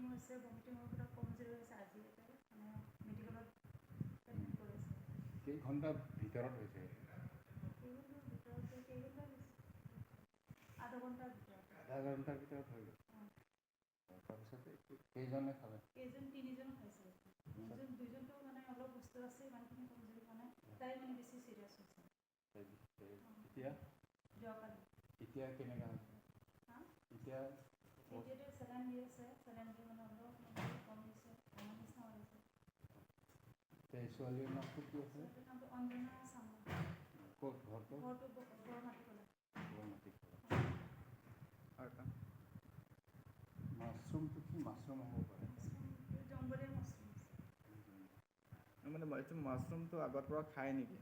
Vomiting হৈছে, ভমিটিঙৰ পৰা কমজোৰি হৈছে। আজি এটা মানে মেডিকেলত এডমিট কৰিছে। কেইঘণ্টাৰ ভিতৰত হৈছে? কেইঘণ্টাৰ ভিতৰতে কেইঘণ্টা হৈছে, আধা ঘণ্টাৰ ভিতৰত। আধা ঘণ্টাৰ ভিতৰত হৈ গ'ল। তাৰপিছত কেইজনে খালে? তিনিজন খাইছে। দুইজনটো মানে অলপ সুস্থ আছে, ইমানখিনি কমজোৰি হোৱা নাই। তাই মানে বেছি চিৰিয়াছ হৈছে। এতিয়া যোৱাকালি এতিয়া কেনেকুৱা হৈছে? এতিয়াতো চেলাইন দি আছে, চেলাইনটো মানে অলপ কমিছে, আমাৰ নিচিনা হৈছে। ছোৱালীৰ নামটো কি আছে? ছোৱালীৰ নামটো অঞ্জনা চামা। ক'ত ঘৰটো? ঘৰটো মাটিকলা। মাছৰুমটো কি মাছৰুম হ'ব পাৰে? মাছৰুমটো জংঘলী মাছৰুম আছে। মানে এইটো মাছৰুমটো আগৰ পৰা খায় নেকি?